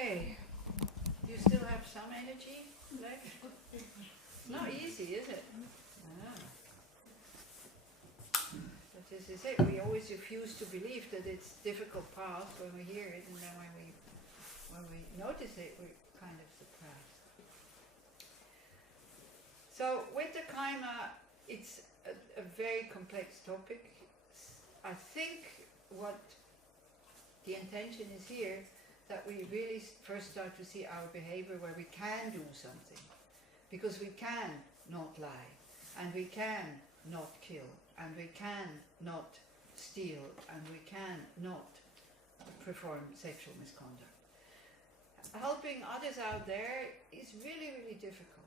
Okay, do you still have some energy left? It's not easy, is it? Ah. But this is it. We always refuse to believe that it's difficult path when we hear it, and then when we notice it, we're kind of surprised. So with the kaima, it's a very complex topic. I think what the intention is here, that we really first start to see our behavior where we can do something. Because we can not lie, and we can not kill, and we can not steal, and we can not perform sexual misconduct. Helping others out there is really, really difficult.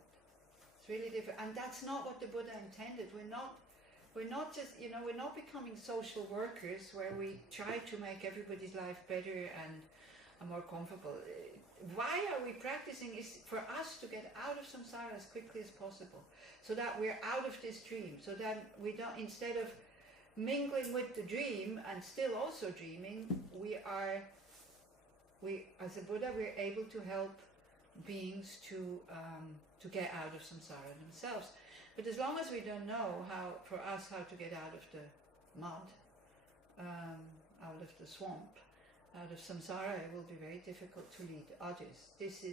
It's really difficult, and that's not what the Buddha intended. We're not just, we're not becoming social workers where we try to make everybody's life better and more comfortable. Why are we practicing is for us to get out of samsara as quickly as possible, so that we're out of this dream, so that we don't, instead of mingling with the dream and still also dreaming, as a Buddha, we're able to help beings to get out of samsara themselves. But as long as we don't know how to get out of the mud, out of the swamp, out of samsara, it will be very difficult to lead others. This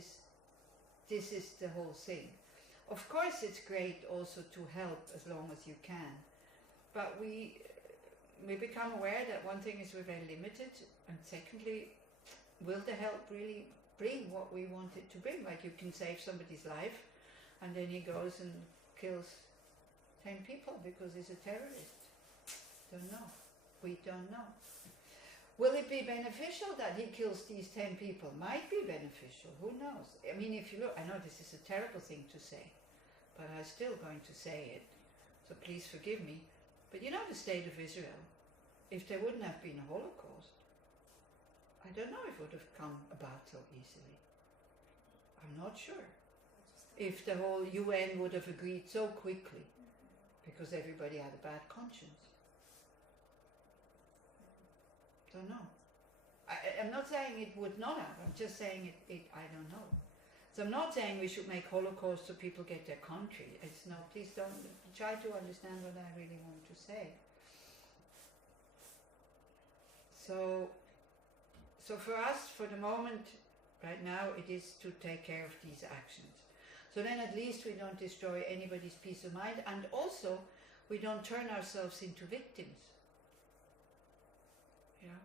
is the whole thing. Of course, it's great also to help as long as you can, but we become aware that one thing is we're very limited, and secondly, will the help really bring what we want it to bring? Like, you can save somebody's life, and then he goes and kills 10 people because he's a terrorist. Don't know. We don't know. Will it be beneficial that he kills these 10 people? Might be beneficial, who knows? I mean, if you look, I know this is a terrible thing to say, but I'm still going to say it, so please forgive me. But you know the state of Israel, if there wouldn't have been a Holocaust, I don't know if it would have come about so easily. I'm not sure. If the whole UN would have agreed so quickly, because everybody had a bad conscience. Don't know. I'm not saying it would not have, I'm just saying I don't know. So I'm not saying we should make Holocaust so people get their country. It's not, please don't, try to understand what I really want to say. So for us, for the moment, right now, it is to take care of these actions. So then at least we don't destroy anybody's peace of mind, and also we don't turn ourselves into victims. Yeah.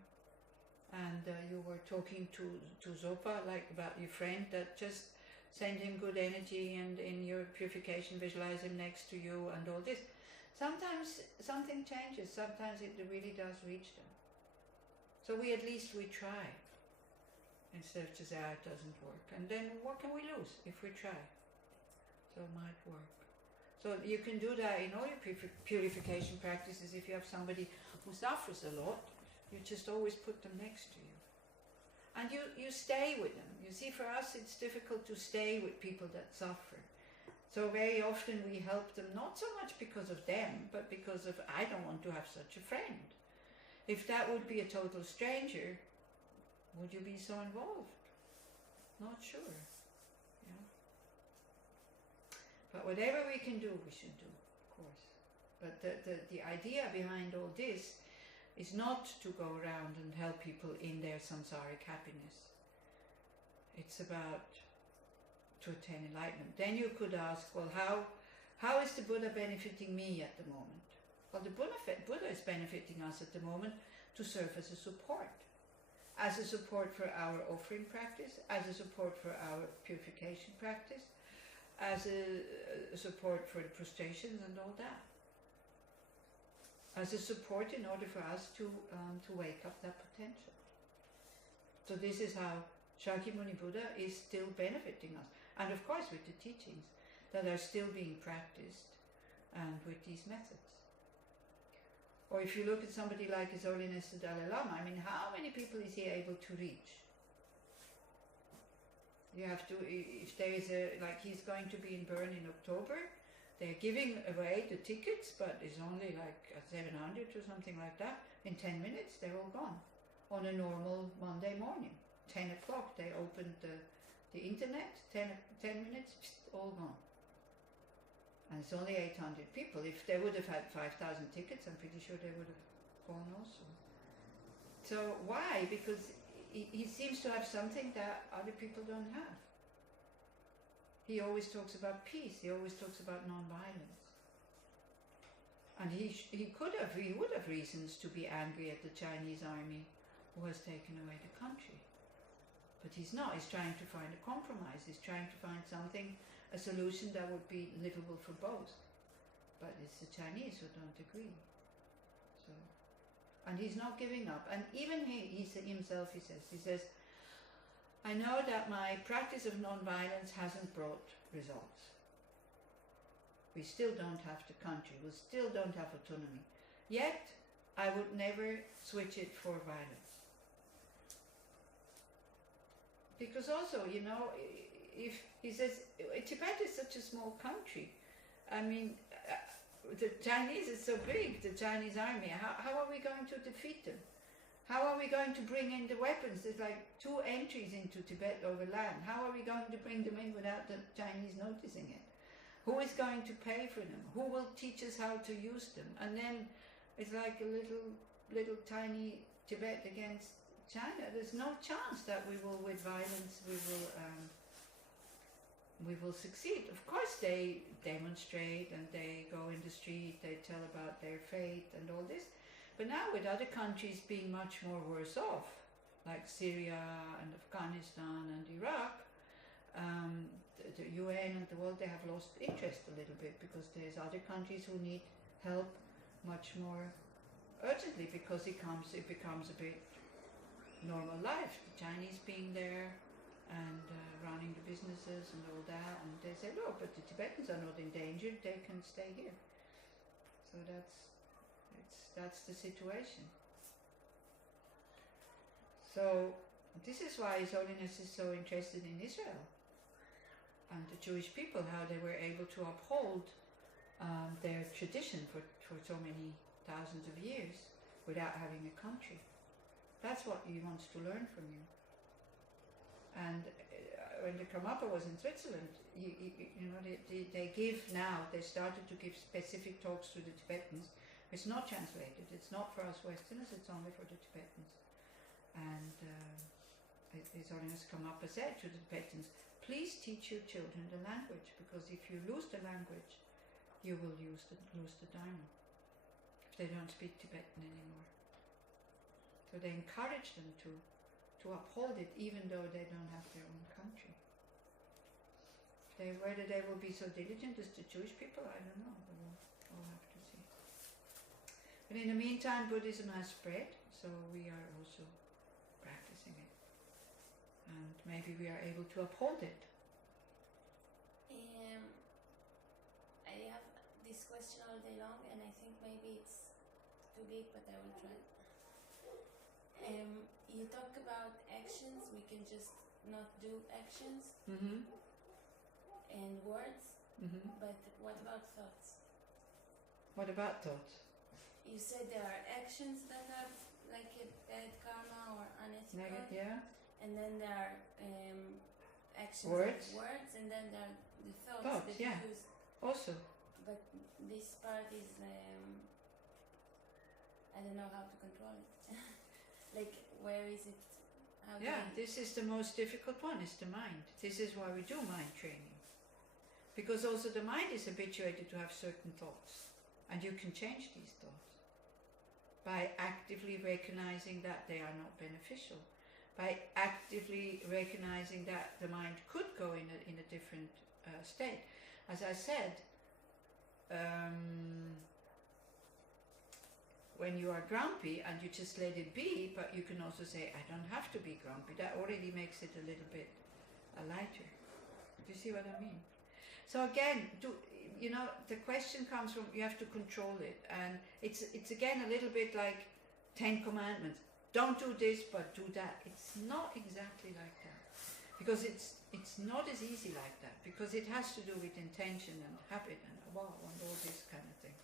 And you were talking to Zopa, like about your friend, that just send him good energy, and in your purification visualize him next to you and all this. Sometimes something changes, sometimes it really does reach them. So at least we try, instead of just say, it doesn't work. And then what can we lose if we try? So it might work. So you can do that in all your purification practices. If you have somebody who suffers a lot, you just always put them next to you. And you stay with them. You see, for us it's difficult to stay with people that suffer. So very often we help them, not so much because of them, but because of, I don't want to have such a friend. If that would be a total stranger, would you be so involved? Not sure. Yeah. But whatever we can do, we should do, of course. But the idea behind all this is not to go around and help people in their samsaric happiness. It's about to attain enlightenment. Then you could ask, well, how is the Buddha benefiting me at the moment? Well, the Buddha is benefiting us at the moment to serve as a support. As a support for our offering practice, as a support for our purification practice, as a support for the prostrations and all that. As a support in order for us to wake up that potential. So this is how Shakyamuni Buddha is still benefiting us. And of course with the teachings that are still being practiced and with these methods. Or if you look at somebody like His Holiness the Dalai Lama, I mean, how many people is he able to reach? You have to, if there is like he's going to be in Bern in October, they're giving away the tickets, but it's only like 700 or something like that. In 10 minutes, they're all gone. On a normal Monday morning, 10 o'clock. shop, they opened the internet, 10 minutes, all gone. And it's only 800 people. If they would have had 5,000 tickets, I'm pretty sure they would have gone also. So why? Because he seems to have something that other people don't have. He always talks about peace. He always talks about non-violence. And he would have reasons to be angry at the Chinese army who has taken away the country. But he's not. He's trying to find a compromise. He's trying to find something, a solution that would be livable for both. But it's the Chinese who don't agree. So, and he's not giving up. And even he says, I know that my practice of non-violence hasn't brought results. We still don't have the country. We still don't have autonomy. Yet, I would never switch it for violence. Because also, you know, if he says, Tibet is such a small country. I mean, the Chinese is so big, the Chinese army. How are we going to defeat them? How are we going to bring in the weapons? There's like 2 entries into Tibet over land. How are we going to bring them in without the Chinese noticing it? Who is going to pay for them? Who will teach us how to use them? And then it's like a little tiny Tibet against China. There's no chance that we will, with violence, we will succeed. Of course they demonstrate and they go in the street, they tell about their faith and all this. But now with other countries being much more worse off, like Syria and Afghanistan and Iraq, the UN and the world, they have lost interest a little bit because there's other countries who need help much more urgently because it becomes a bit normal life. The Chinese being there and running the businesses and all that, and they say, look, but the Tibetans are not endangered, they can stay here. So that's the situation. So this is why His Holiness is so interested in Israel and the Jewish people, how they were able to uphold their tradition for so many thousands of years without having a country. That's what he wants to learn from you. And when the Karmapa was in Switzerland, they started to give specific talks to the Tibetans. It's not translated, it's not for us Westerners, it's only for the Tibetans. And His Holiness Karmapa said to the Tibetans, please teach your children the language, because if you lose the language, you will lose the Dharma, if they don't speak Tibetan anymore. So they encourage them to uphold it, even though they don't have their own country. Whether they will be so diligent as the Jewish people, I don't know. We'll have to see. But in the meantime, Buddhism has spread, so we are also practicing it. And maybe we are able to uphold it. I have this question all day long, and I think maybe it's too big, but I will try. You talk about actions, we can just not do actions, and words, but what about thoughts? What about thoughts? You said there are actions that are like a bad karma or unethical, and then there are actions words, and then there are the thoughts that you use. Also. But this part is, I don't know how to control it. Like, where is it? This is the most difficult one, is the mind. This is why we do mind training. Because also the mind is habituated to have certain thoughts. And you can change these thoughts by actively recognizing that they are not beneficial. By actively recognizing that the mind could go in a different state. As I said, when you are grumpy and you just let it be, but you can also say, I don't have to be grumpy. That already makes it a little bit lighter. Do you see what I mean? So again, the question comes from, you have to control it. And it's again a little bit like 10 commandments. Don't do this, but do that. It's not exactly like that. Because it's not as easy like that. Because it has to do with intention and habit and all this kind of thing.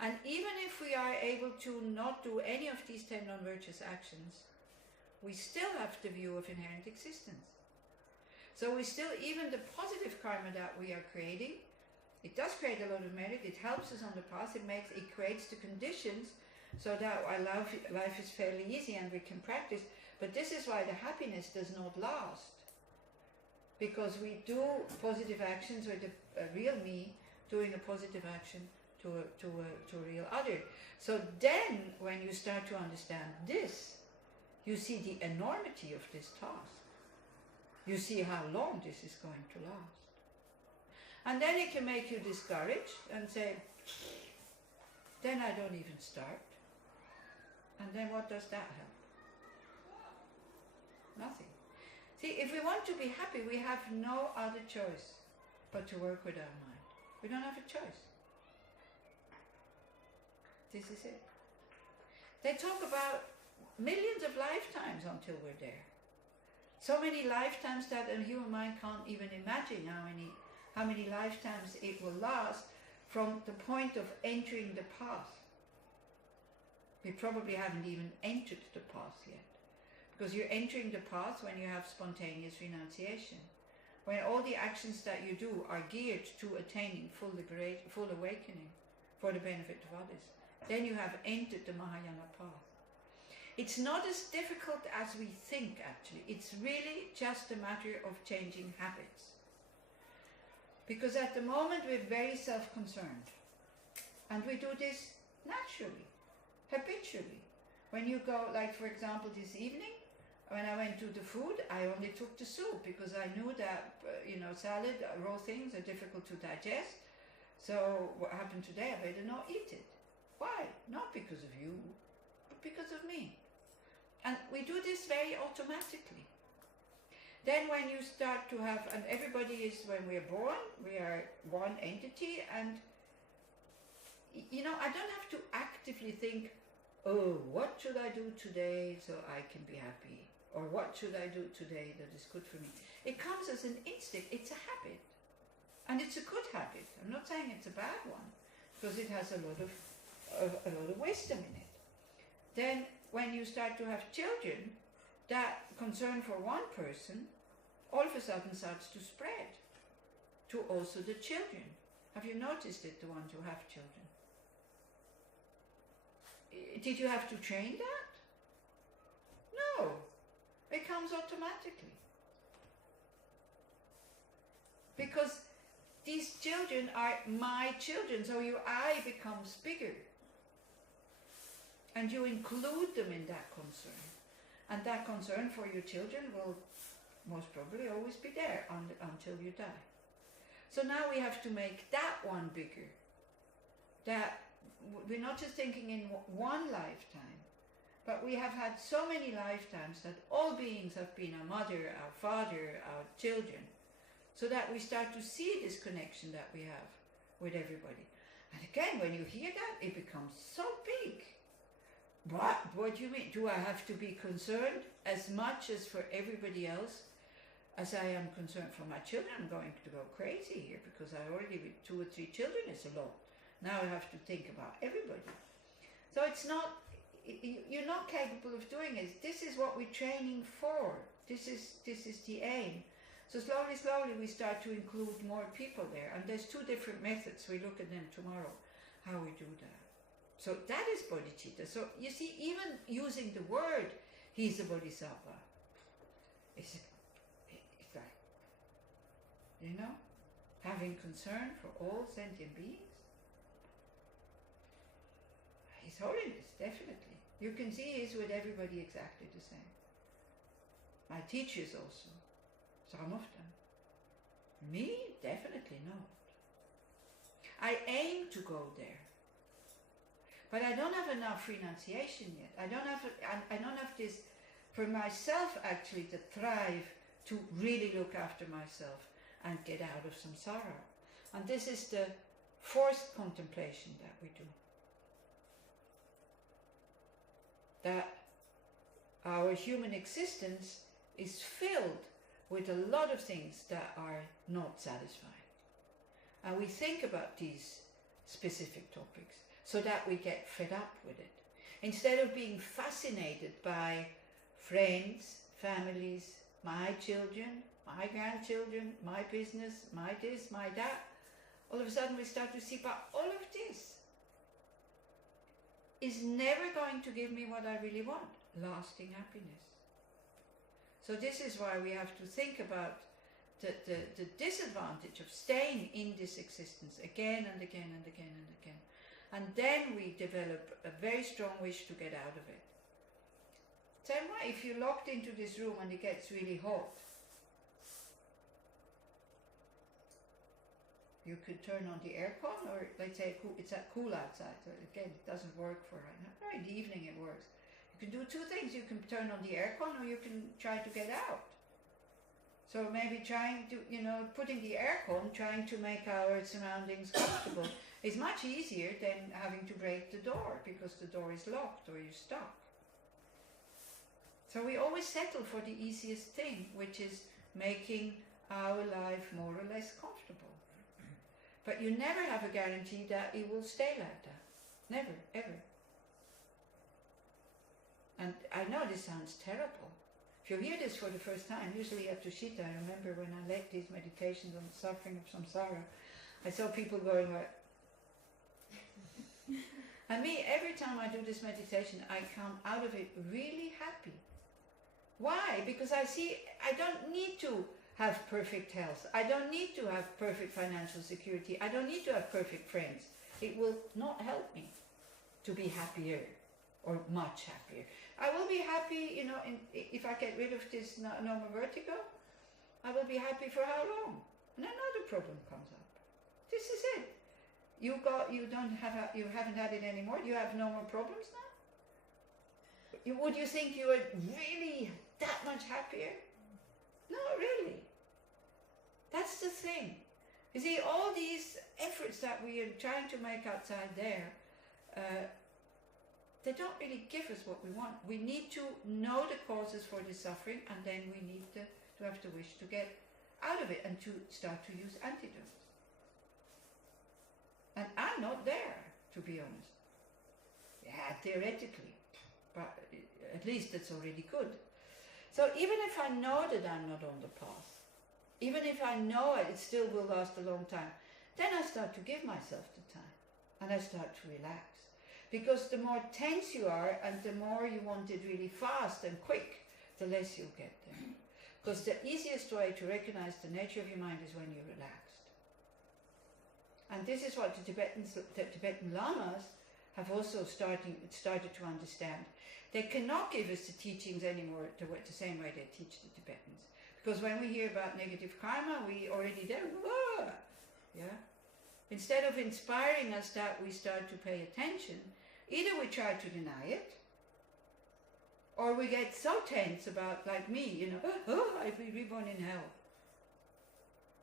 And even if we are able to not do any of these 10 non-virtuous actions, we still have the view of inherent existence. So we still, even the positive karma that we are creating, it does create a lot of merit, it helps us on the path, it creates the conditions so that our life is fairly easy and we can practice. But this is why the happiness does not last. Because we do positive actions with a real me doing a positive action to a real other. So then, when you start to understand this, you see the enormity of this task. You see how long this is going to last. And then it can make you discouraged and say, then I don't even start. And then what does that help? Nothing. See, if we want to be happy, we have no other choice but to work with our mind. We don't have a choice. This is it. They talk about millions of lifetimes until we're there. So many lifetimes that a human mind can't even imagine how many lifetimes it will last from the point of entering the path. We probably haven't even entered the path yet. Because you're entering the path when you have spontaneous renunciation. When all the actions that you do are geared to attaining full awakening for the benefit of others. Then you have entered the Mahayana path. It's not as difficult as we think, actually. It's really just a matter of changing habits. Because at the moment we're very self-concerned. And we do this naturally, habitually. When you go, like for example this evening, when I went to the food, I only took the soup because I knew that, salad, raw things are difficult to digest. So what happened today, I better not eat it. Why? Not because of you, but because of me. And we do this very automatically. Then when you start to have, and everybody is, when we're born, we are one entity, and I don't have to actively think, oh, what should I do today so I can be happy? Or what should I do today that is good for me? It comes as an instinct, it's a habit. And it's a good habit. I'm not saying it's a bad one, because it has a lot of wisdom in it. Then when you start to have children, that concern for one person all of a sudden starts to spread to also the children. Have you noticed it, the ones who have children? Did you have to train that? No. It comes automatically. Because these children are my children, so your I becomes bigger. And you include them in that concern. And that concern for your children will most probably always be there until you die. So now we have to make that one bigger. That we're not just thinking in one lifetime, but we have had so many lifetimes that all beings have been our mother, our father, our children, so that we start to see this connection that we have with everybody. And again, when you hear that, it becomes so big. What do you mean? Do I have to be concerned as much as for everybody else as I am concerned for my children? I'm going to go crazy here because I already, with 2 or 3 children, is a lot. Now I have to think about everybody. So it's not, you're not capable of doing it. This is what we're training for. This is the aim. So slowly we start to include more people there. And there's 2 different methods. We look at them tomorrow, how we do that. So that is bodhicitta. So you see, even using the word, he's a bodhisattva. It's like, having concern for all sentient beings. His Holiness, definitely. You can see he's with everybody exactly the same. My teachers also, some of them. Me, definitely not. I aim to go there. But I don't have enough renunciation yet. I don't have this, for myself actually, to thrive, to really look after myself and get out of samsara. And this is the forced contemplation that we do. That our human existence is filled with a lot of things that are not satisfying. And we think about these specific topics so that we get fed up with it. Instead of being fascinated by friends, families, my children, my grandchildren, my business, my this, my that. All of a sudden we start to see, but all of this is never going to give me what I really want, lasting happiness. So this is why we have to think about the disadvantage of staying in this existence again and again and again and again. And then we develop a very strong wish to get out of it. Same way, if you're locked into this room and it gets really hot, you could turn on the aircon, or let's say it's cool outside, so again it doesn't work for right now. In the evening it works. You can do two things. You can turn on the aircon, or you can try to get out. So maybe trying to, putting the aircon, trying to make our surroundings comfortable is much easier than having to break the door because the door is locked or you're stuck. So we always settle for the easiest thing, which is making our life more or less comfortable. But you never have a guarantee that it will stay like that. Never, ever. And I know this sounds terrible. If you hear this for the first time, usually at Tushita, I remember when I led these meditations on the suffering of samsara, I saw people going like, and me, every time I do this meditation, I come out of it really happy. Why? Because I see I don't need to have perfect health. I don't need to have perfect financial security. I don't need to have perfect friends. It will not help me to be happier or much happier. I will be happy, if I get rid of this no more vertigo, I will be happy for how long? And another problem comes up. This is it. You haven't had it anymore. You have no more problems now. Would you think you were really that much happier? No, really. That's the thing. You see, all these efforts that we are trying to make outside there, they don't really give us what we want. We need to know the causes for the suffering, and then we need to have the wish to get out of it and to start to use antidotes. And I'm not there, to be honest. Yeah, theoretically, but at least it's already good. So even if I know that I'm not on the path, even if I know it still will last a long time, then I start to give myself the time and I start to relax. Because the more tense you are and the more you want it really fast and quick, the less you'll get there. Because the easiest way to recognize the nature of your mind is when you're relaxed. And this is what the Tibetan Lamas have also started to understand. They cannot give us the teachings anymore the same way they teach the Tibetans. Because when we hear about negative karma, we already there, whoa, yeah? Instead of inspiring us that we start to pay attention, either we try to deny it, or we get so tense about, like me, I'll be reborn in hell.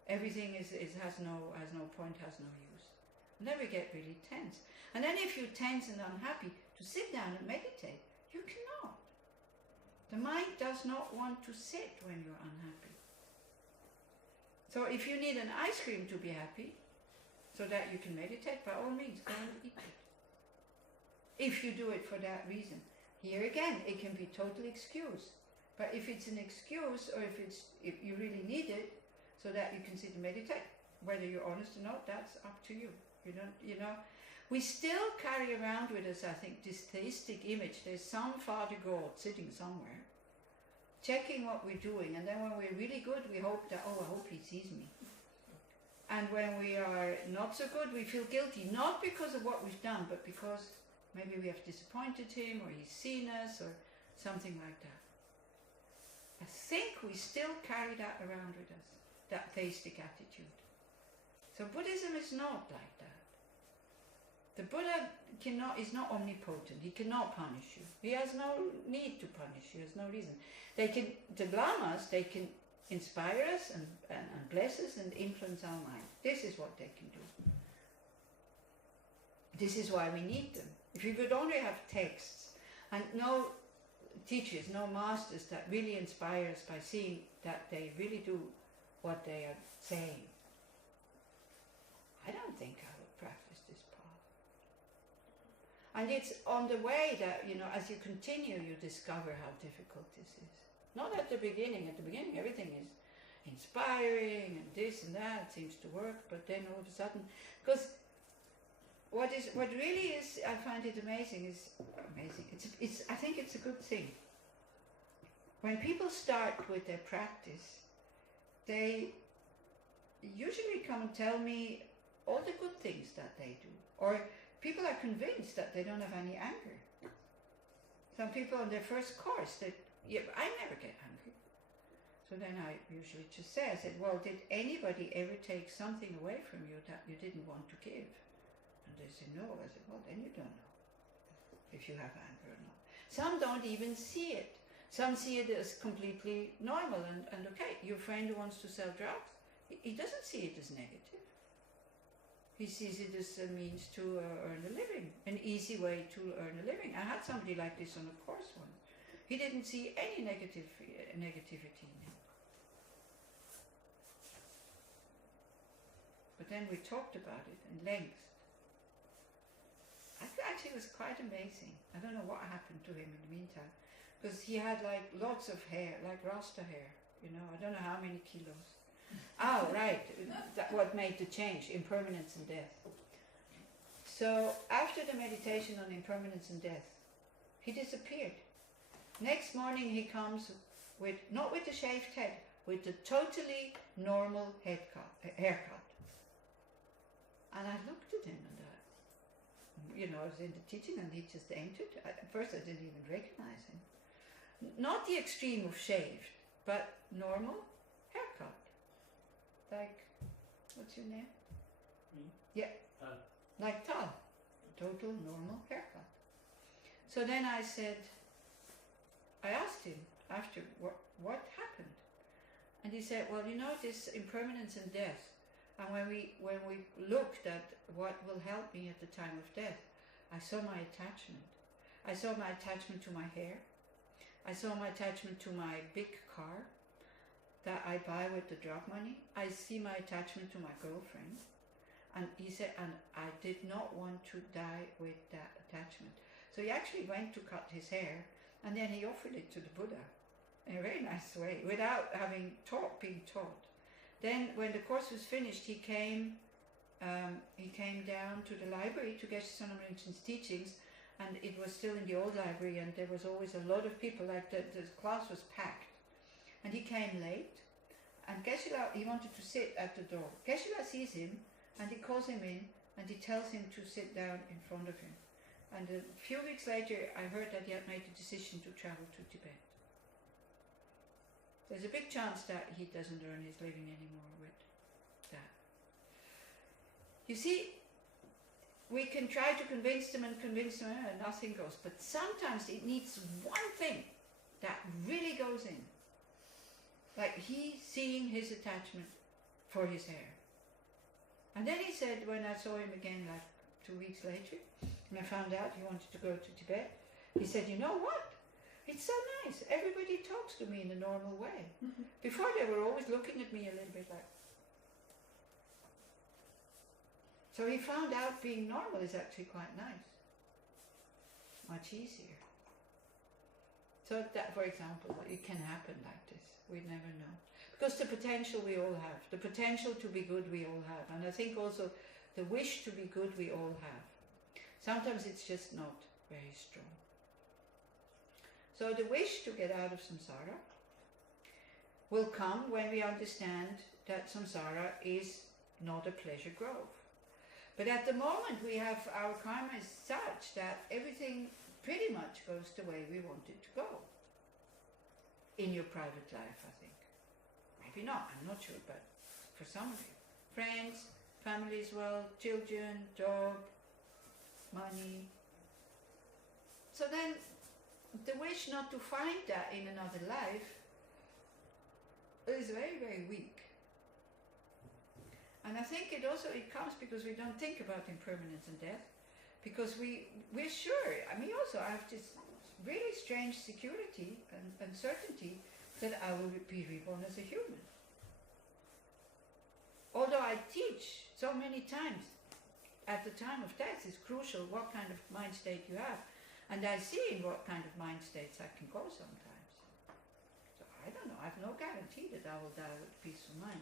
Everything has no point, has no use. And then we get really tense. And then if you're tense and unhappy, to sit down and meditate, you cannot. The mind does not want to sit when you're unhappy. So if you need an ice cream to be happy, so that you can meditate, by all means, go and eat it. If you do it for that reason. Here again, it can be total excuse. But if it's an excuse, or if you really need it, so that you can sit and meditate, whether you're honest or not, that's up to you. We still carry around with us, I think, this theistic image. There's some Father God sitting somewhere, checking what we're doing, and then when we're really good, we hope that, I hope he sees me. And when we are not so good, we feel guilty, not because of what we've done, but because maybe we have disappointed him, or he's seen us, or something like that. I think we still carry that around with us, that theistic attitude. So Buddhism is not like that. The Buddha is not omnipotent. He cannot punish you. He has no need to punish you. There's no reason. The Lamas, they can inspire us and bless us and influence our mind. This is what they can do. This is why we need them. If we would only have texts and no teachers, no masters that really inspire us by seeing that they really do what they are saying, I don't think I would practice this path. And it's on the way that, you know, as you continue, you discover how difficult this is. Not at the beginning. At the beginning, everything is inspiring and this and that seems to work, but then all of a sudden, because what really is, I find it amazing, is amazing. I think it's a good thing. When people start with their practice, they usually come and tell me all the good things that they do, or people are convinced that they don't have any anger. Some people on their first course, I never get angry. So then I usually just say, I said, well, did anybody ever take something away from you that you didn't want to give? And they said, no. I said, well, then you don't know if you have anger or not. Some don't even see it. Some see it as completely normal and okay. Your friend who wants to sell drugs, he doesn't see it as negative. He sees it as a means to earn a living, an easy way to earn a living. I had somebody like this on a course once. He didn't see any negativity in it. But then we talked about it in length. Actually, it was quite amazing. I don't know what happened to him in the meantime, because he had like lots of hair, like Rasta hair. You know, I don't know how many kilos. Oh, right. What made the change? Impermanence and death. So after the meditation on impermanence and death, he disappeared. Next morning he comes with, not with a shaved head, with a totally normal haircut. And I looked at him and I was in the teaching and he just entered. At first I didn't even recognize him. Not the extreme of shaved, but normal haircut. Like, what's your name? Me? Yeah. Tal. Like Tal. Total normal haircut. So then I asked him after, what happened? And he said, well, you know, this impermanence and death. And when we looked at what will help me at the time of death, I saw my attachment. I saw my attachment to my hair. I saw my attachment to my big car that I buy with the drug money. I see my attachment to my girlfriend. And he said, and I did not want to die with that attachment. So he actually went to cut his hair, and then he offered it to the Buddha in a very nice way, without having being taught. Then when the course was finished, he came down to the library to get Son of Rinpoche's teachings, and it was still in the old library, and there was always a lot of people, like the class was packed. And he came late, and Geshe-la, he wanted to sit at the door. Geshe-la sees him, and he calls him in, and he tells him to sit down in front of him. And a few weeks later, I heard that he had made the decision to travel to Tibet. There's a big chance that he doesn't earn his living anymore with that. You see, we can try to convince them and nothing goes. But sometimes it needs one thing that really goes in. Like he seeing his attachment for his hair. And then he said, when I saw him again like 2 weeks later, and I found out he wanted to go to Tibet, he said, you know what? It's so nice. Everybody talks to me in a normal way. Mm-hmm. Before they were always looking at me a little bit like. So he found out being normal is actually quite nice. Much easier. So that, for example, it can happen like this. We never know. Because the potential we all have. The potential to be good we all have. And I think also the wish to be good we all have. Sometimes it's just not very strong. So the wish to get out of samsara will come when we understand that samsara is not a pleasure grove. But at the moment we have our karma is such that everything pretty much goes the way we want it to go. In your private life, I think. Maybe not, I'm not sure, but for some of you. Friends, family as well, children, job, money. So then the wish not to find that in another life is very, very weak. And I think it comes because we don't think about impermanence and death, because we're sure, me also, I have this really strange security and certainty that I will be reborn as a human. Although I teach so many times, at the time of death is crucial what kind of mind state you have. And I see in what kind of mind states I can go sometimes. So I don't know, I have no guarantee that I will die with peaceful mind.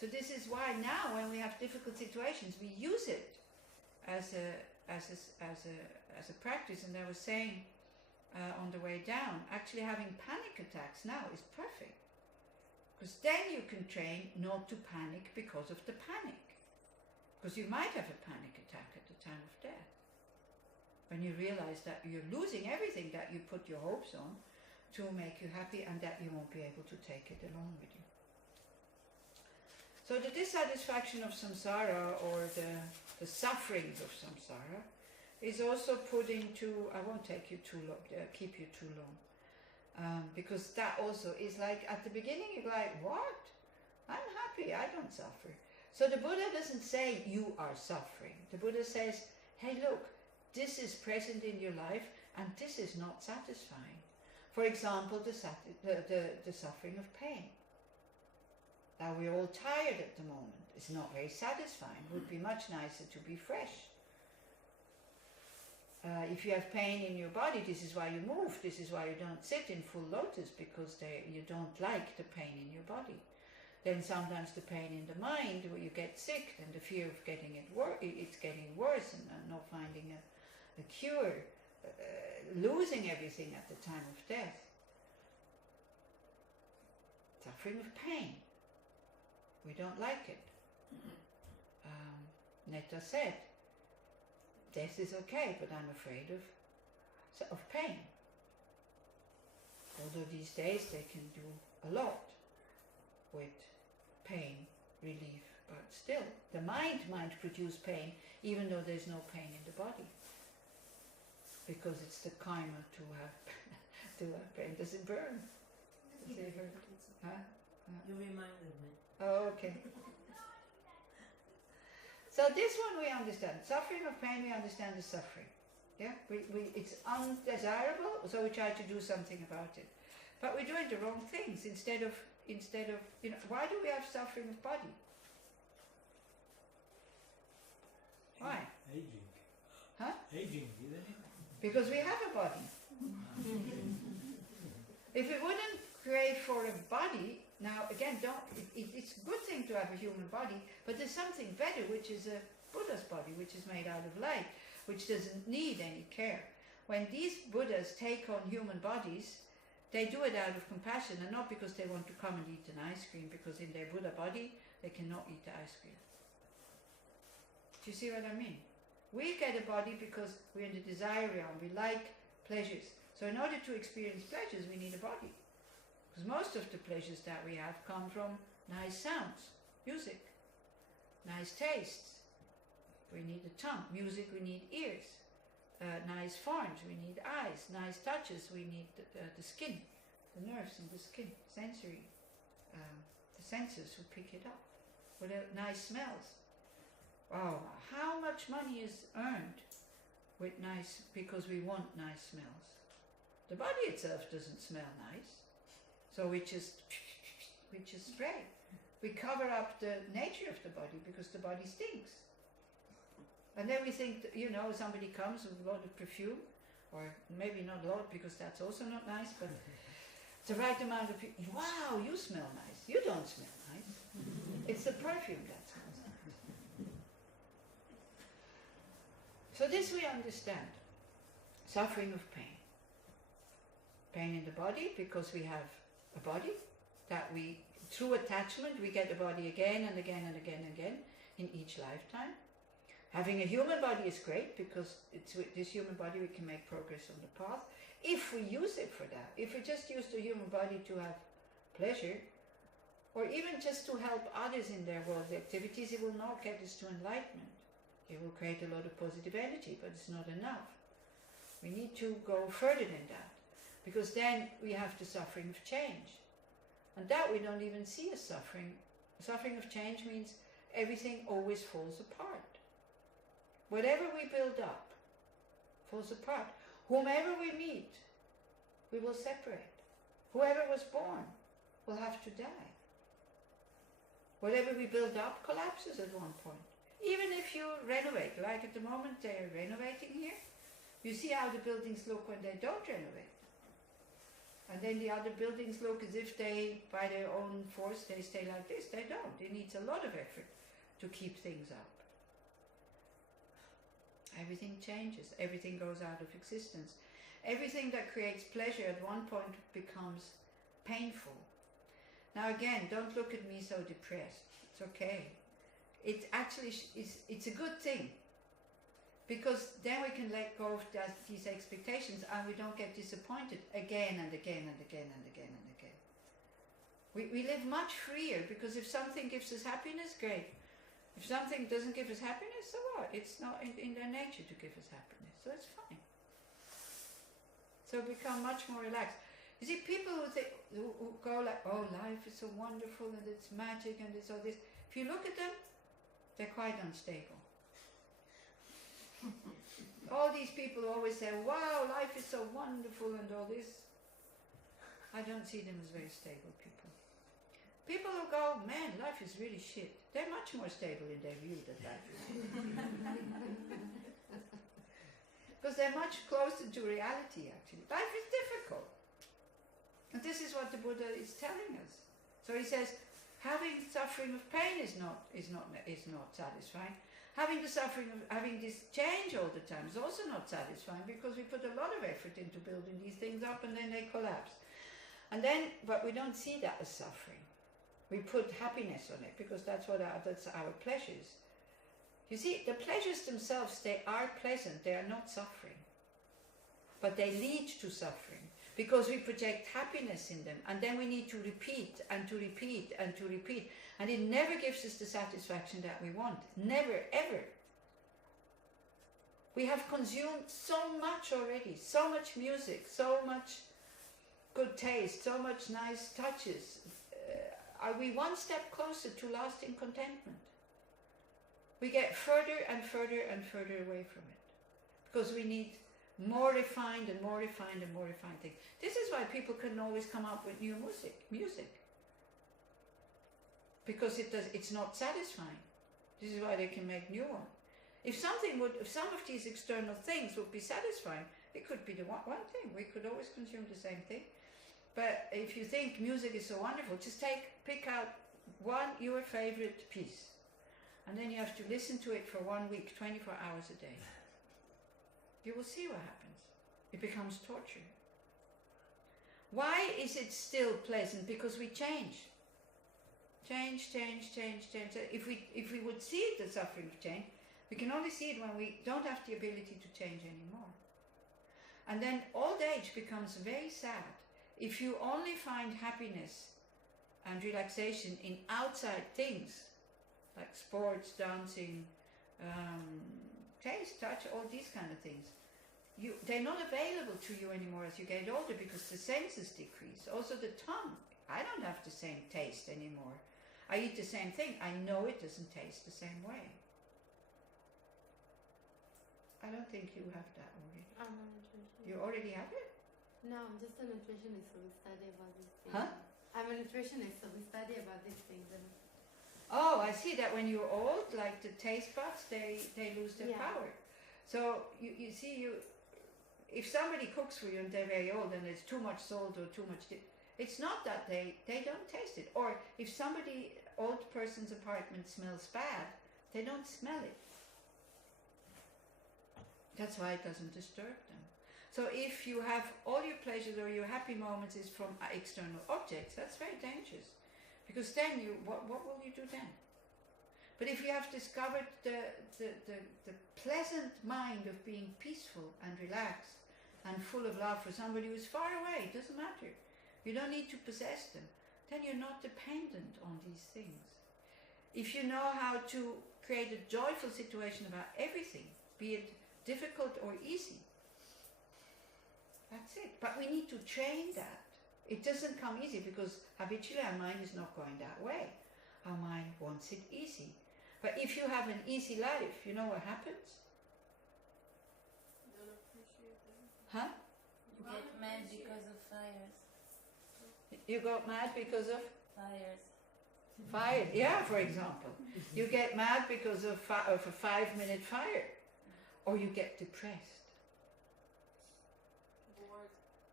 So this is why now when we have difficult situations, we use it as a practice. And I was saying on the way down, actually having panic attacks now is perfect. Because then you can train not to panic because of the panic. Because you might have a panic attack at the time of death. When you realize that you're losing everything that you put your hopes on to make you happy, and that you won't be able to take it along with you. So the dissatisfaction of samsara, or the sufferings of samsara, is also put into, I won't take you too long, keep you too long, because that also is like, at the beginning you're like, what? I'm happy, I don't suffer. So the Buddha doesn't say you are suffering. The Buddha says, hey look, this is present in your life and this is not satisfying. For example, the suffering of pain. Now we're all tired at the moment. It's not very satisfying. It would be much nicer to be fresh. If you have pain in your body, this is why you move. This is why you don't sit in full lotus, because you don't like the pain in your body. Then sometimes the pain in the mind, where you get sick, and the fear of getting it's getting worse, and not finding a cure, losing everything at the time of death. Suffering of pain. We don't like it. Netta said, death is okay, but I'm afraid of pain. Although these days they can do a lot with pain relief, but still, the mind might produce pain even though there's no pain in the body, because it's the karma to have pain. Does it burn? Does it hurt? Huh? You reminded me. Oh, okay. So this one we understand. Suffering of pain, we understand the suffering. Yeah, it's undesirable, so we try to do something about it. But we're doing the wrong things. Instead of why do we have suffering of body? Why? Aging. Huh? Aging, isn't it? Because we have a body. If we wouldn't crave for a body, now again, it's a good thing to have a human body, but there's something better, which is a Buddha's body, which is made out of light, which doesn't need any care. When these Buddhas take on human bodies, they do it out of compassion, and not because they want to come and eat an ice cream, because in their Buddha body, they cannot eat the ice cream. Do you see what I mean? We get a body because we're in the desire realm, we like pleasures. So in order to experience pleasures, we need a body. Because most of the pleasures that we have come from nice sounds, music, nice tastes. We need a tongue. Music, we need ears. Nice forms, we need eyes. Nice touches, we need the skin, the nerves in the skin, sensory, the senses who pick it up. What nice smells. Wow, how much money is earned with because we want nice smells. The body itself doesn't smell nice, so we just spray. We cover up the nature of the body because the body stinks. And then we think, somebody comes with a lot of perfume, or maybe not a lot because that's also not nice, but the right amount of, wow, you smell nice. You don't smell nice. It's the perfume that smells nice. So this we understand. Suffering of pain. Pain in the body because we have a body that through attachment, we get the body again and again and again and again in each lifetime. Having a human body is great because it's with this human body we can make progress on the path. If we use it for that, if we just use the human body to have pleasure, or even just to help others in their worldly activities, it will not get us to enlightenment. It will create a lot of positive energy, but it's not enough. We need to go further than that, because then we have the suffering of change. And that we don't even see as suffering. Suffering of change means everything always falls apart. Whatever we build up falls apart. Whomever we meet, we will separate. Whoever was born will have to die. Whatever we build up collapses at one point. Even if you renovate, like at the moment they're renovating here, you see how the buildings look when they don't renovate. And then the other buildings look as if they, by their own force, they stay like this. They don't. It needs a lot of effort to keep things up. Everything changes. Everything goes out of existence. Everything that creates pleasure at one point becomes painful. Now again, don't look at me so depressed. It's okay. It actually it's a good thing. Because then we can let go of these expectations and we don't get disappointed again and again and again and again and again. We live much freer, because if something gives us happiness, great. If something doesn't give us happiness, so what? It's not in their nature to give us happiness, so it's fine. So become much more relaxed. You see, people who go like, oh, life is so wonderful and it's magic and it's all this. If you look at them, they're quite unstable. All these people always say, wow, life is so wonderful and all this. I don't see them as very stable people. People who go, man, life is really shit. They're much more stable in their view that life is shit. Because they're much closer to reality, actually. Life is difficult. And this is what the Buddha is telling us. So he says, having suffering of pain is not satisfying. Having the suffering of having this change all the time is also not satisfying, because we put a lot of effort into building these things up and then they collapse. But we don't see that as suffering. We put happiness on it because that's our pleasures. You see, the pleasures themselves, they are pleasant, they are not suffering. But they lead to suffering because we project happiness in them, and then we need to repeat and to repeat and to repeat. And it never gives us the satisfaction that we want. Never, ever. We have consumed so much already, so much music, so much good taste, so much nice touches. Are we one step closer to lasting contentment? We get further and further and further away from it, because we need more refined and more refined and more refined things. This is why people can always come up with new music. Because it's not satisfying. This is why they can make new one. If some of these external things would be satisfying, it could be the one thing. We could always consume the same thing. But if you think music is so wonderful, just pick out your favorite piece. And then you have to listen to it for 1 week, 24 hours a day. You will see what happens. It becomes torture. Why is it still pleasant? Because we change. Change. If we would see the suffering of change, we can only see it when we don't have the ability to change anymore. And then old age becomes very sad. If you only find happiness and relaxation in outside things, like sports, dancing, taste, touch, all these kind of things, they're not available to you anymore as you get older, because the senses decrease. Also the tongue. I don't have the same taste anymore. I eat the same thing. I know it doesn't taste the same way. I don't think you have that already. I'm a nutritionist. You already have it? No, I'm just a nutritionist, so we study about these things. Huh? I'm a nutritionist, so we study about these things. Oh, I see that when you're old, like the taste buds, they lose their power. So you see, if somebody cooks for you and they're very old and there's too much salt or too much, it's not that they don't taste it. Or if old person's apartment smells bad, they don't smell it. That's why it doesn't disturb them. So if you have all your pleasures or your happy moments is from external objects, that's very dangerous. Because then what will you do then? But if you have discovered the pleasant mind of being peaceful and relaxed and full of love for somebody who's far away, it doesn't matter. You don't need to possess them. Then you're not dependent on these things. If you know how to create a joyful situation about everything, be it difficult or easy, that's it. But we need to train that. It doesn't come easy because habitually our mind is not going that way. Our mind wants it easy. But if you have an easy life, you know what happens? Don't appreciate them. Huh? You get mad because of fires. You got mad because of? Fires. Fire, yeah, for example. You get mad because of a 5-minute fire. Or you get depressed.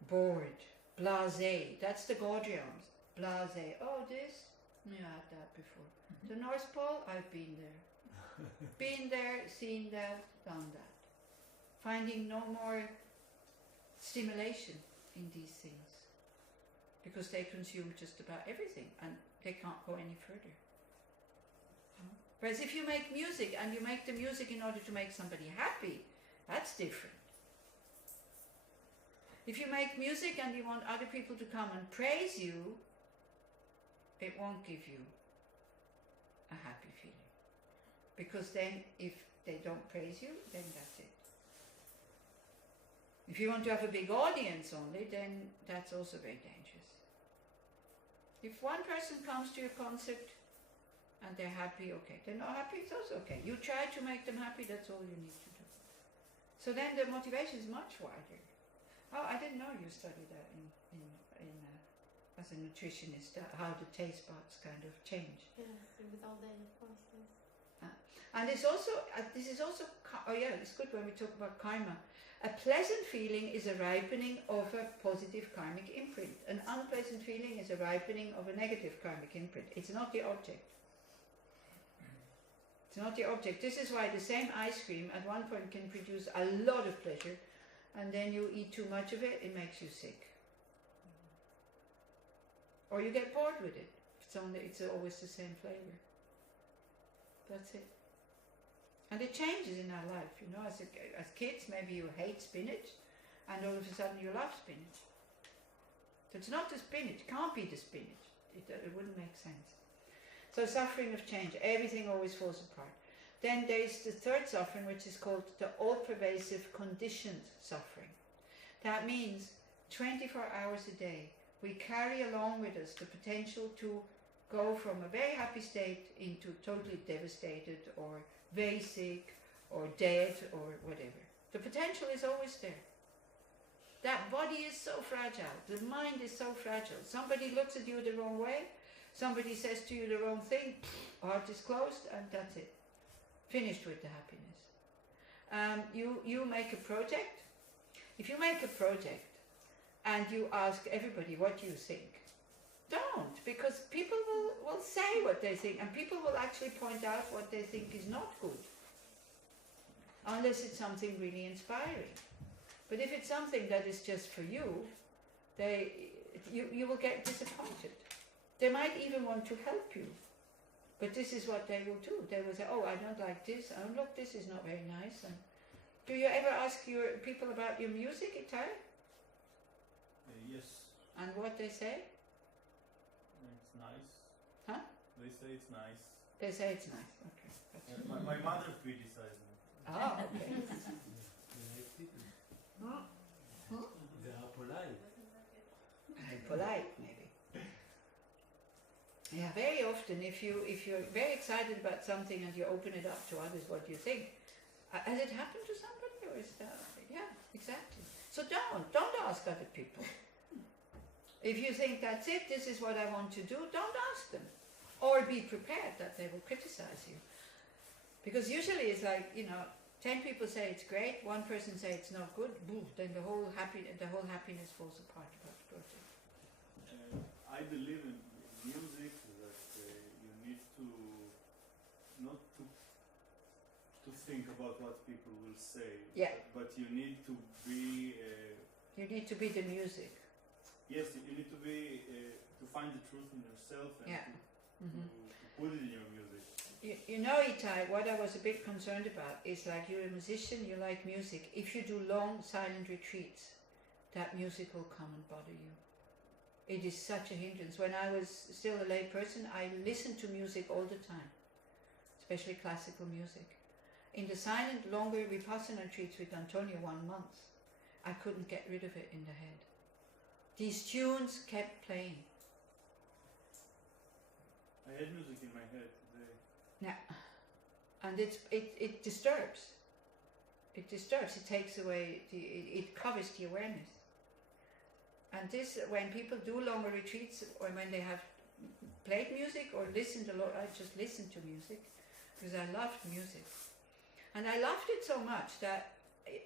Bored. Blasé. That's the Gaudrians. Blasé. Oh, this? Yeah, I had that before. The North Pole? I've been there. Been there, seen that, done that. Finding no more stimulation in these things. Because they consume just about everything and they can't go any further. Whereas if you make music and you make the music in order to make somebody happy, that's different. If you make music and you want other people to come and praise you, it won't give you a happy feeling. Because then if they don't praise you, then that's it. If you want to have a big audience only, then that's also very dangerous. If one person comes to your concert and they're happy, okay. They're not happy, it's also okay. You try to make them happy, that's all you need to do. So then the motivation is much wider. Oh, I didn't know you studied that as a nutritionist, how the taste buds kind of change. Yes, with all the process. And it's also, this is also, oh yeah, it's good when we talk about karma. A pleasant feeling is a ripening of a positive karmic imprint. An unpleasant feeling is a ripening of a negative karmic imprint. It's not the object. It's not the object. This is why the same ice cream at one point can produce a lot of pleasure, and then you eat too much of it, it makes you sick. Or you get bored with it. It's always the same flavor. That's it. And it changes in our life, you know. As kids, maybe you hate spinach, and all of a sudden you love spinach. So it's not the spinach. It can't be the spinach. It wouldn't make sense. So suffering of change. Everything always falls apart. Then there is the third suffering, which is called the all-pervasive conditioned suffering. That means 24 hours a day, we carry along with us the potential to go from a very happy state into totally devastated or very sick or dead or whatever. The potential is always there. That body is so fragile. The mind is so fragile. Somebody looks at you the wrong way. Somebody says to you the wrong thing. Heart is closed and that's it. Finished with the happiness. You make a project. If you make a project and you ask everybody what you think, don't, because people will say what they think, and people will actually point out what they think is not good, unless it's something really inspiring. But if it's something that is just for you, you will get disappointed. They might even want to help you, but this is what they will do. They will say, oh, I don't like this, oh look, this is not very nice. And do you ever ask your people about your music, Itai? Yes. And what they say? It's nice. Huh? They say it's nice. They say it's nice, okay. That's My mother criticized me. Oh, okay. They are polite. Polite, maybe. Yeah, very often if you're very excited about something and you open it up to others, what do you think? Has it happened to somebody, or is that? Yeah, exactly. So don't ask other people. If you think that's it, this is what I want to do, don't ask them. Or be prepared that they will criticize you. Because usually it's like, 10 people say it's great, one person say it's not good, boom, then the whole happiness falls apart about the project. I believe in music that you need to not to think about what people will say. Yeah. But you need to be. You need to be the music. Yes, you need to be to find the truth in yourself and to put it in your music. You know, Itai, what I was a bit concerned about is like you're a musician, you like music. If you do long silent retreats, that music will come and bother you. It is such a hindrance. When I was still a lay person, I listened to music all the time, especially classical music. In the silent, longer Vipassana retreats with Antonio 1 month, I couldn't get rid of it in the head. These tunes kept playing. I had music in my head today. Yeah, and it disturbs. It disturbs. It takes away. It covers the awareness. And this, when people do longer retreats, or when they have played music or listened a lot. I just listened to music because I loved music. And I loved it so much that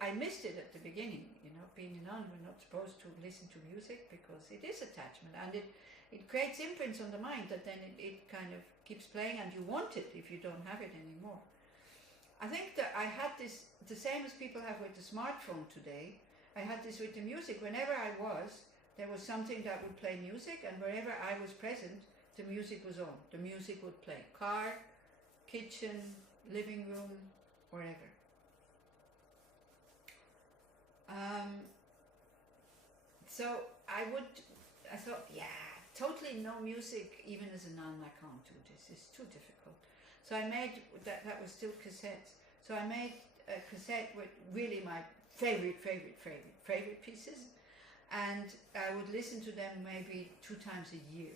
I missed it at the beginning. You know, being a nun, we're not supposed to listen to music because it is attachment, and it creates imprints on the mind that then it kind of keeps playing, and you want it if you don't have it anymore. I think that I had this, the same as people have with the smartphone today. I had this with the music. Whenever I was, there was something that would play music, and wherever I was present, the music was on. The music would play. Car, kitchen, living room, wherever. So I thought, yeah, totally no music, even as a nun, I can't do this. It's too difficult. So I made, that was still cassettes. So I made a cassette with really my favorite pieces, and I would listen to them maybe 2 times a year.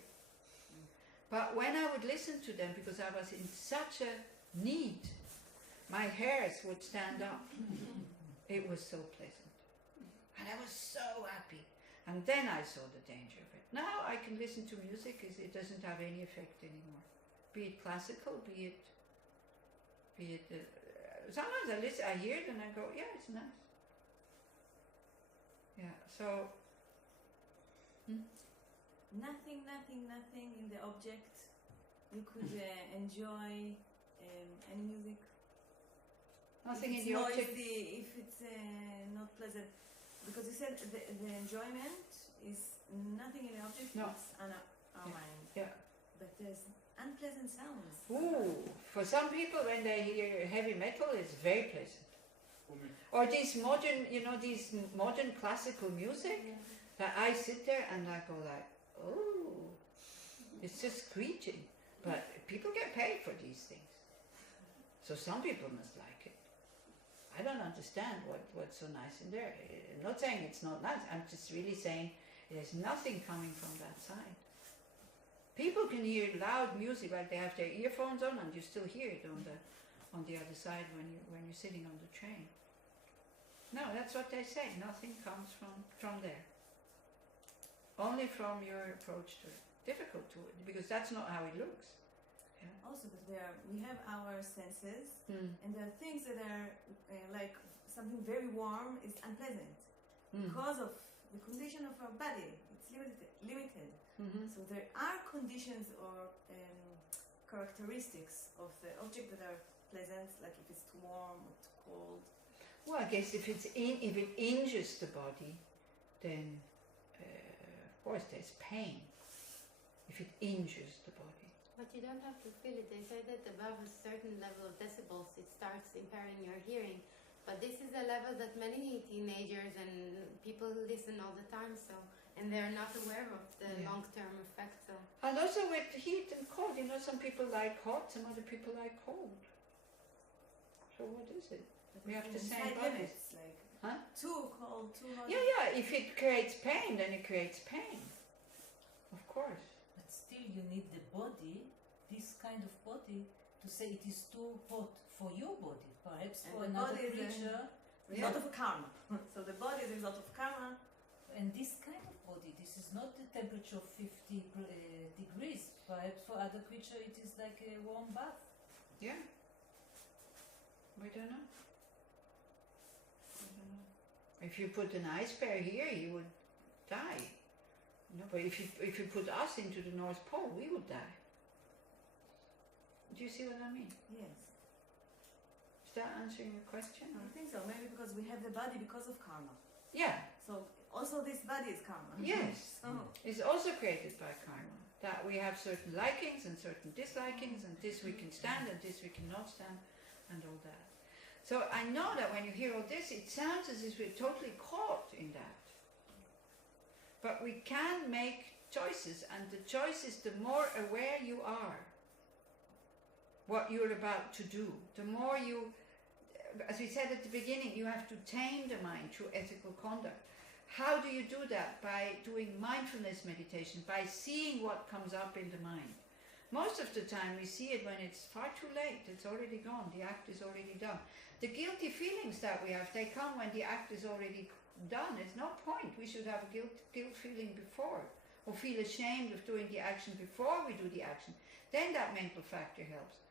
But when I would listen to them, because I was in such a need, my hairs would stand up. It was so pleasant. And I was so happy. And then I saw the danger of it. Now I can listen to music because it doesn't have any effect anymore. Be it classical, be it sometimes I hear it and I go, yeah, it's nice. Yeah, so Nothing in the object. You could enjoy any music. Nothing if in the noisy, object. If it's not pleasant, because you said the enjoyment is nothing in the object. No. It's on our mind. Yeah. But there's unpleasant sounds. Ooh, for some people when they hear heavy metal, it's very pleasant. For me. Or these modern, these modern classical music, that I sit there and I go like, oh, it's just screeching. But people get paid for these things. So some people must like it. I don't understand what's so nice in there. I'm not saying it's not nice. I'm just really saying there's nothing coming from that side. People can hear loud music, like they have their earphones on, and you still hear it on the other side when you're sitting on the train. No, that's what they say. Nothing comes from there. Only from your approach to it. Difficult to it, because that's not how it looks. Yeah. Also, but we have our senses, and there are things that are like something very warm is unpleasant because of the condition of our body. It's limited. So there are conditions or characteristics of the object that are pleasant, like if it's too warm or too cold. Well, I guess if it injures the body, then of course there's pain. If it injures the body. But you don't have to feel it. They say that above a certain level of decibels, it starts impairing your hearing. But this is a level that many teenagers and people listen all the time, and they're not aware of the long-term effects. So. And also with heat and cold, some people like hot, some other people like cold. So what is it? We have the same bodies. Like too cold, too hot. Yeah. If it creates pain, then it creates pain. Of course. But still you need the body, this kind of body, to say it is too hot for your body. Perhaps and for the another body is creature. a result of karma. So the body is a result of karma. And this kind of body, this is not the temperature of 50 degrees. Perhaps for other creature it is like a warm bath. Yeah. We don't know. If you put an ice bear here, he would die. But if you put us into the North Pole, we would die. Do you see what I mean? Yes. Is that answering your question? I think so. Maybe because we have the body because of karma. Yeah. So also this body is karma. Yes. It's also created by karma. That we have certain likings and certain dislikings, and this we can stand and this we cannot stand, and all that. So I know that when you hear all this, it sounds as if we're totally caught in that. But we can make choices, and the choice is the more aware you are what you're about to do, the more you, as we said at the beginning, you have to tame the mind through ethical conduct. How do you do that? By doing mindfulness meditation, by seeing what comes up in the mind. Most of the time we see it when it's far too late, it's already gone, the act is already done. The guilty feelings that we have, they come when the act is already done. There's no point. We should have a guilt feeling before. or feel ashamed of doing the action before we do the action, then that mental factor helps.